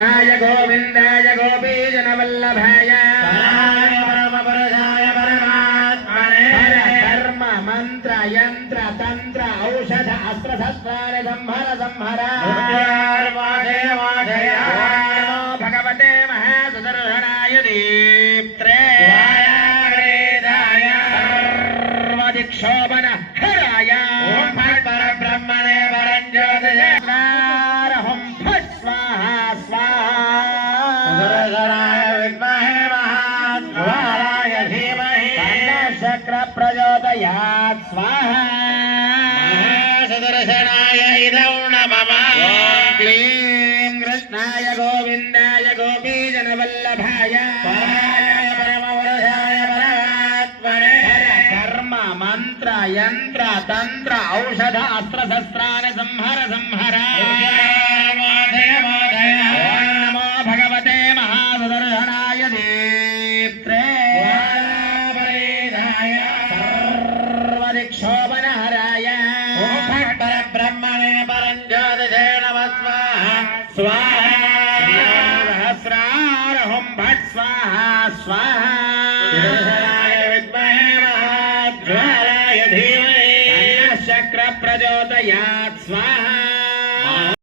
गोविन्दाय गोपीजनवल्लभाय परमपुरुषाय परमात्मने धर्म मंत्र यंत्र तंत्र औषध अस्त्र शस्त्राणि संहर संहर भगवते महासुदर्शनाय दीप्त्रे सर्वदिक्षोभन हराय ओम फट् परब्रह्मणे परञ्ज्योतिषे हुं फट् स्वाहा प्रचोदयात् स्वाहा सुदर्शनाय इदं नमः क्लीं कृष्णाय गोविन्दाय गोपीजनवल्लभाय परमपुरुषाय परमात्मने कर्म मंत्र यंत्र तंत्र औषध अस्त्र शस्त्राणि संहर संहर नमो भगवते महासुदर्शनाय दीप्त्रे शोभनहराय ओम फट् परब्रह्मणे परञ्ज्योतिषे नमः स्वाहा स्वाहा सहस्रार हुं फट् स्वाहा स्वाहा